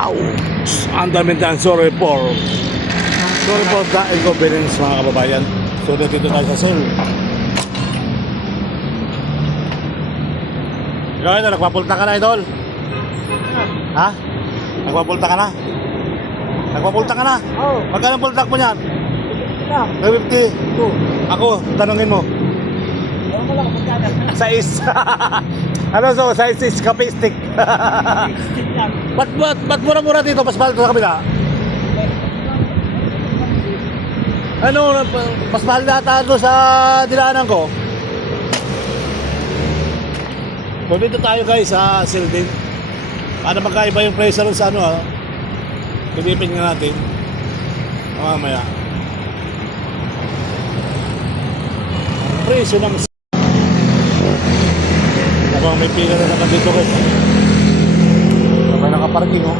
Wow! Ang dami dyan. Sorry for the inconvenience mga kababayan. So dito tayo sa sale. Ikaw ito, nagpapulta ka na idol? Ha? Nagpapulta ka na? Nagpapulta ka na? Oo. Magkano pultak mo niyan? Lang. 350. Ako, tanungin mo. Ewan ko lang kung magkano. Size. Ano so, size is kape stick. Stick lang. Ba't mura-mura dito? Mas mahal ito sa kabila? Ano, mas mahal na ata doon sa dinaanan ko. So dito tayo guys sa Sildin. Para magkaiba yung presyo rin sa ano ha. Pilipin nga natin. Mamaya. Presyo ng habang may pila na naman dito guys. May nakaparking oh.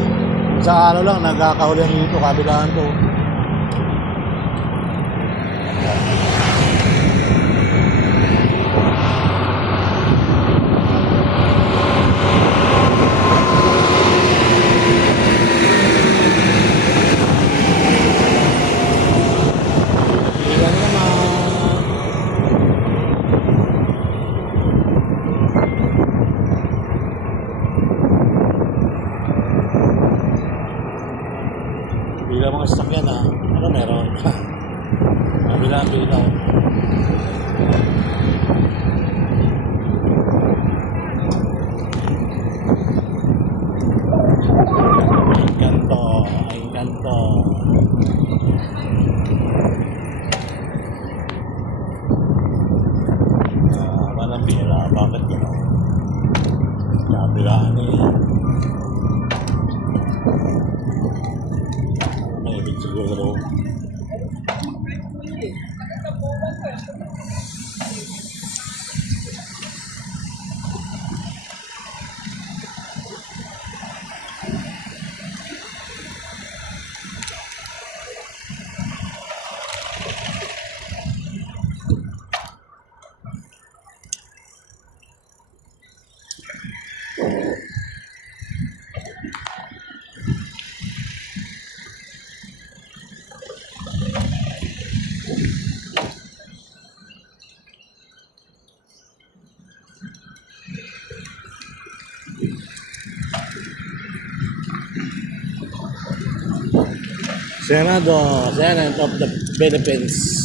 Sa ano lang, nagkakahuli ang dito, kabilaan to. Pila na naman. Pila mga sasakyan ha. Ano meron? Pila. Ay kanto. Walang pila. Bakit gano'n? Kabilaan eh. May ibig siguro. Senate of the Philippines.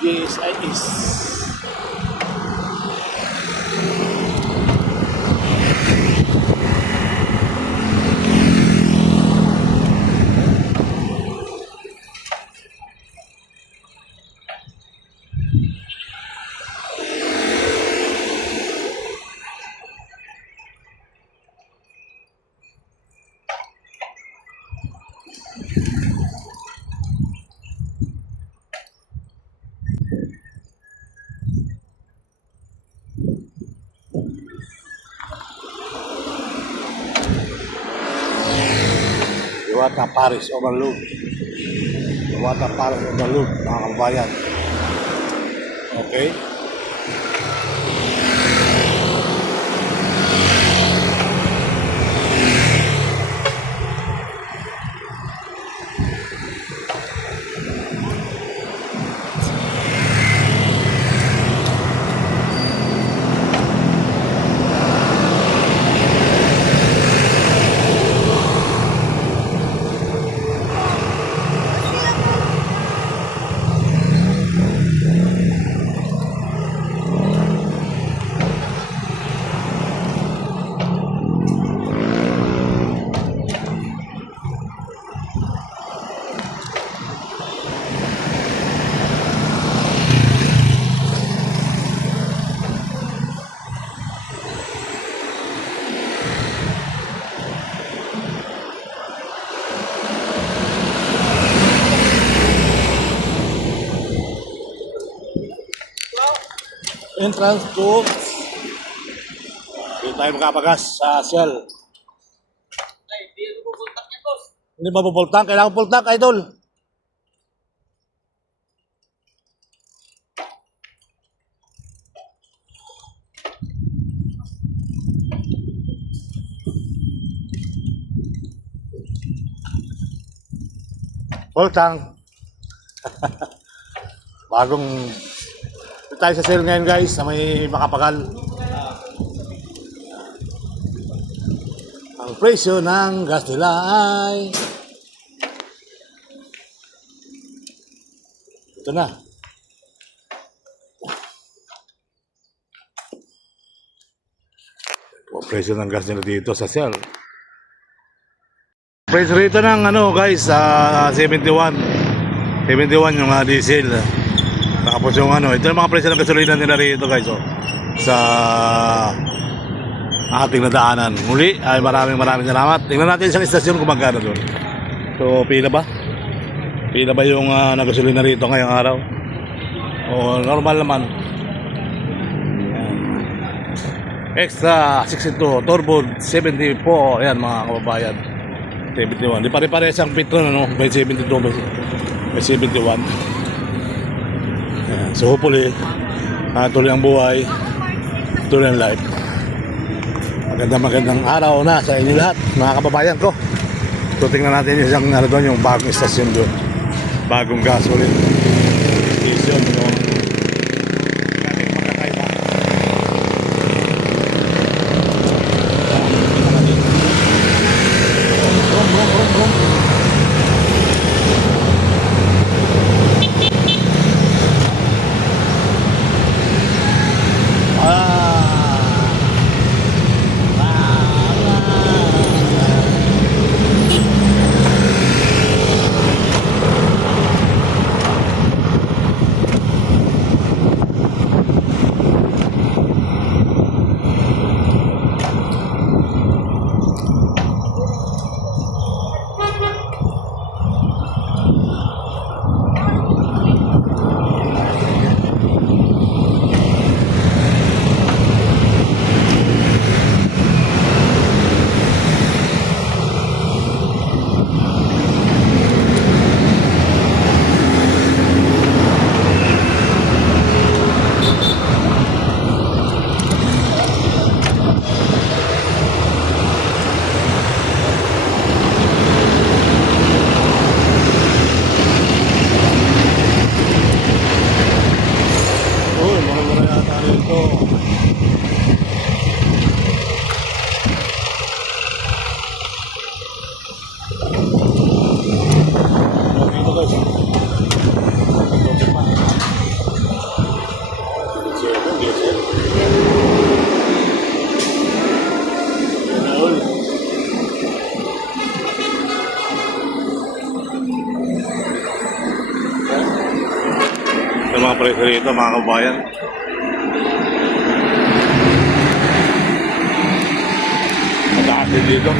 GSIS. Diwata Paris Overload. Diwata Paris Overload, mga kabayan. Okay? entrance to hindi tayo makapagas sa Shell. Ay, hindi ako pupuntak niya, boss. Hindi ba po full tank? Kailangan full tank, idol. Full tank. Bagong tayo sa sale ngayon guys sa may Makapagal. Ang presyo ng gas nila ay ito na. Ang presyo ng gas nila dito sa sale. Presyo rito ng ano guys, 71. 71 yung diesel. Tapos yung ano, ito yung mga presyo ng gasolina nila rito guys. Oh. Sa ating nadaanan. Muli ay maraming salamat. Tingnan natin isang istasyon kung magkano doon. So pila ba? Pila ba yung nagasolina rito ngayong araw? O normal naman. Extra 62, turbo 74. Ayan mga kababayan. 71. Di pare-pares ang Petron ano, by 72 by 71. Ayan. So hopefully tuloy ang buhay, tuloy ang life. Magandang araw na sa inyo lahat mga kababayan ko. So tingnan natin yung isang ano doon, yung bagong istasyon doon, bagong gasoline station doon. Natin magkakaiba. Brum. Yung mga presyo rito mga kabayan. Mataas din dito.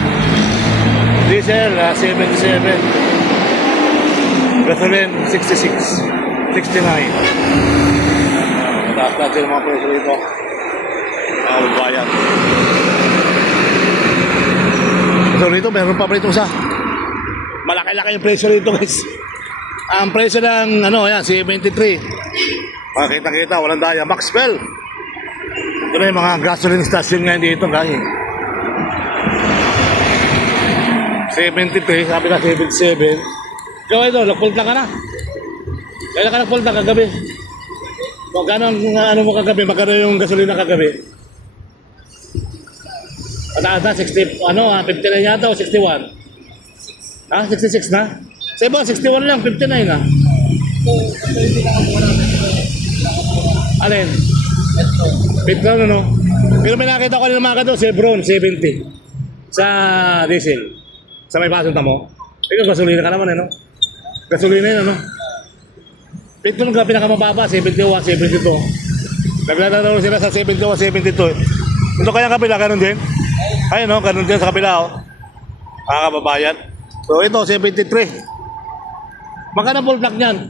Diesel 77. Gasoline 66. 69. Mataas natin yung mga presyo rito mga kabayan. So rito meron pa rito sa malaki-laki yung presyo rito guys. Ang presyo ng ano, ayan, 73. Makikita-kita, walang daya. Maxwell. Ito na yung mga gasoline station ngayon dito, guys. 73, sabi na 77. Ikaw ito, nagpulta ka na. Kailan ka nagpulta kagabi? Magkano ang ano mo kagabi? Magkano yung gasolina kagabi? Pataas na, 60, ano, 59 yata o 61? Ha? 66 na? Sa iba, 61 lang, 59 na. Alin? Petron, ano? Pero may nakita ko rin ng mga kato, Chevron, 70. Sa diesel. Sa may pasong tamo. Ikaw, gasolina ka naman, ano? Gasolina yun, ano? Petron ka pinakamababa, 71, 72. Naglalaro sila sa 71, 72. Ito kaya kapila, ganun din? Ayun, no? Ganun din sa kapila, oh. Mga kababayan. So, ito, 73. Magkano full tank niyan?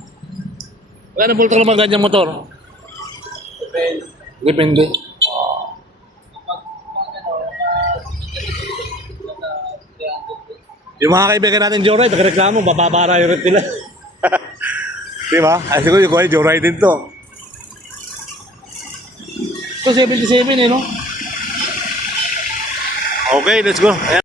Magkano full tank naman ganyang motor? Depende. Yung mga kaibigan natin Joyride, nagreklamo, bababara yung rate nila. Di ba? Ay, siguro yung Joyride din to. Ito 77 eh, no? Okay, let's go. Ayan.